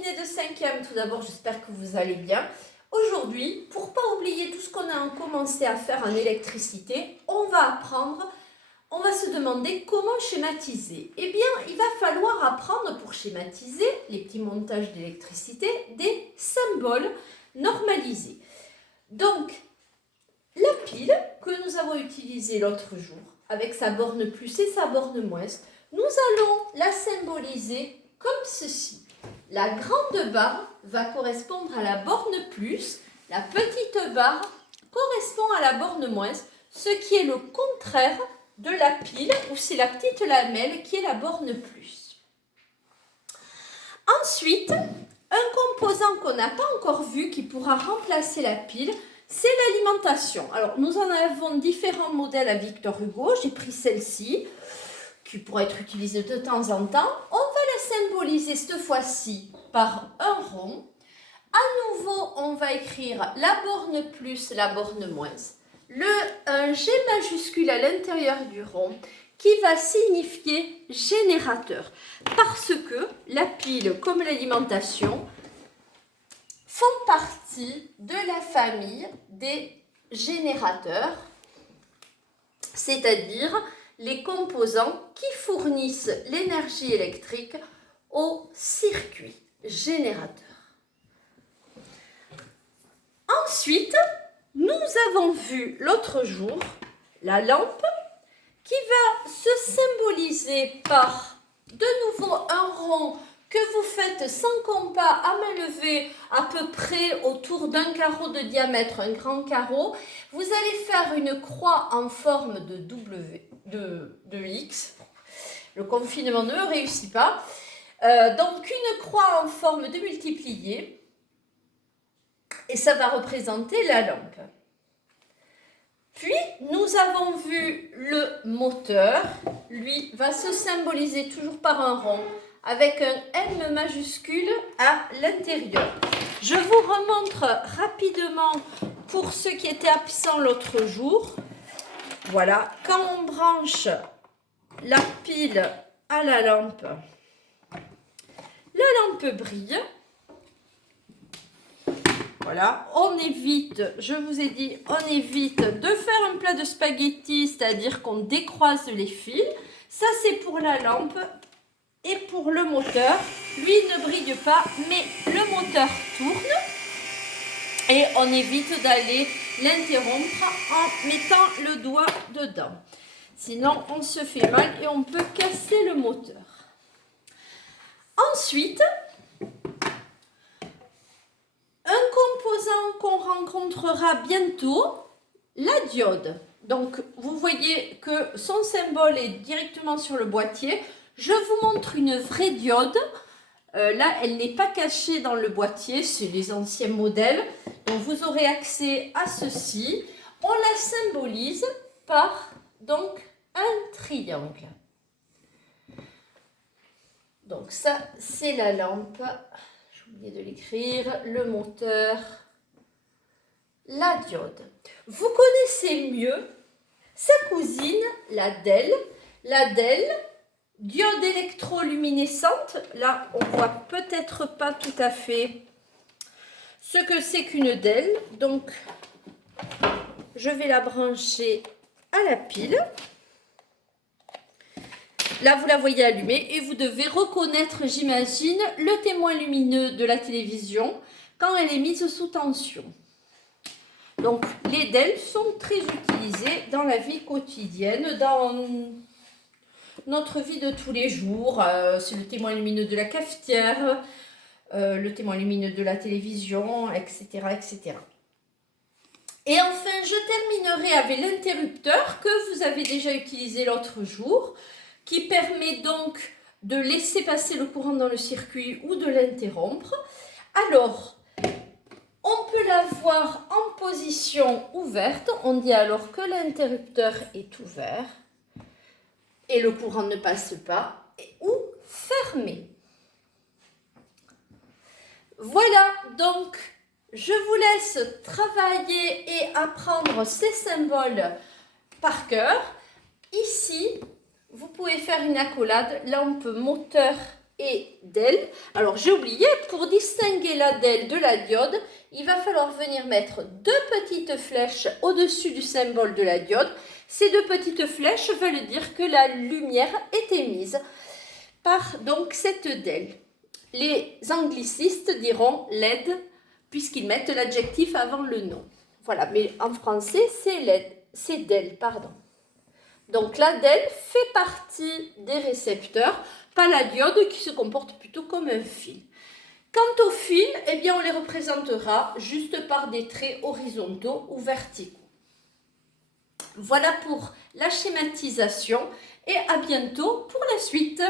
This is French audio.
Dauphinée de 5e, tout d'abord, j'espère que vous allez bien. Aujourd'hui, pour ne pas oublier tout ce qu'on a commencé à faire en électricité, on va se demander comment schématiser. Eh bien, il va falloir apprendre pour schématiser les petits montages d'électricité des symboles normalisés. Donc, la pile que nous avons utilisée l'autre jour, avec sa borne plus et sa borne moins, nous allons la symboliser comme ceci. La grande barre va correspondre à la borne plus, la petite barre correspond à la borne moins, ce qui est le contraire de la pile, où c'est la petite lamelle qui est la borne plus. Ensuite, un composant qu'on n'a pas encore vu qui pourra remplacer la pile, c'est l'alimentation. Alors, nous en avons différents modèles à Victor Hugo. J'ai pris celle-ci, qui pourrait être utilisée de temps en temps. On va la symboliser cette fois-ci par un rond. À nouveau, on va écrire la borne plus, la borne moins. Un G majuscule à l'intérieur du rond qui va signifier générateur. Parce que la pile, comme l'alimentation, font partie de la famille des générateurs, c'est-à-dire les composants qui fournissent l'énergie électrique au circuit générateur. Ensuite, nous avons vu l'autre jour la lampe qui va se symboliser par de nouveau un rond que vous faites sans compas à main levée à peu près autour d'un carreau de diamètre, un grand carreau. Vous allez faire une croix en forme de W, de X. Le confinement ne réussit pas. Donc une croix en forme de multiplié. Et ça va représenter la lampe. Puis, nous avons vu le moteur. Lui va se symboliser toujours par un rond avec un M majuscule à l'intérieur. Je vous remontre rapidement pour ceux qui étaient absents l'autre jour. Voilà, quand on branche la pile à la lampe brille. Voilà, on évite, je vous ai dit, on évite de faire un plat de spaghettis, c'est-à-dire qu'on décroise les fils. Ça, c'est pour la lampe. Et pour le moteur, lui ne brille pas, mais le moteur tourne. Et on évite d'aller l'interrompre en mettant le doigt dedans. Sinon, on se fait mal et on peut casser le moteur. Ensuite, un composant qu'on rencontrera bientôt, la diode. Donc, vous voyez que son symbole est directement sur le boîtier. Je vous montre une vraie diode. Là, elle n'est pas cachée dans le boîtier, c'est les anciens modèles. Donc, vous aurez accès à ceci. On la symbolise par donc un triangle. Donc, ça, c'est la lampe. J'ai oublié de l'écrire. Le moteur, la diode. Vous connaissez mieux sa cousine, la DEL. La DEL, diode électroluminescente. Là, on ne voit peut-être pas tout à fait ce que c'est qu'une DEL. Donc, je vais la brancher à la pile. Là, vous la voyez allumée et vous devez reconnaître, j'imagine, le témoin lumineux de la télévision quand elle est mise sous tension. Donc, les DEL sont très utilisées dans la vie quotidienne, dans notre vie de tous les jours. C'est le témoin lumineux de la cafetière, le témoin lumineux de la télévision, etc., etc. Et enfin, je terminerai avec l'interrupteur que vous avez déjà utilisé l'autre jour, qui permet donc de laisser passer le courant dans le circuit ou de l'interrompre. Alors, on peut l'avoir en position ouverte. On dit alors que l'interrupteur est ouvert et le courant ne passe pas, ou fermé. Voilà, donc je vous laisse travailler et apprendre ces symboles par cœur. Ici, vous pouvez faire une accolade, lampe, moteur et DEL. Alors j'ai oublié, pour distinguer la DEL de la diode, il va falloir venir mettre deux petites flèches au-dessus du symbole de la diode. Ces deux petites flèches veulent dire que la lumière est émise par donc cette DEL. Les anglicistes diront LED puisqu'ils mettent l'adjectif avant le nom. Voilà, mais en français c'est LED, c'est DEL, pardon. Donc la DEL fait partie des récepteurs, pas la diode qui se comporte plutôt comme un fil. Quant aux fils, eh bien on les représentera juste par des traits horizontaux ou verticaux. Voilà pour la schématisation et à bientôt pour la suite.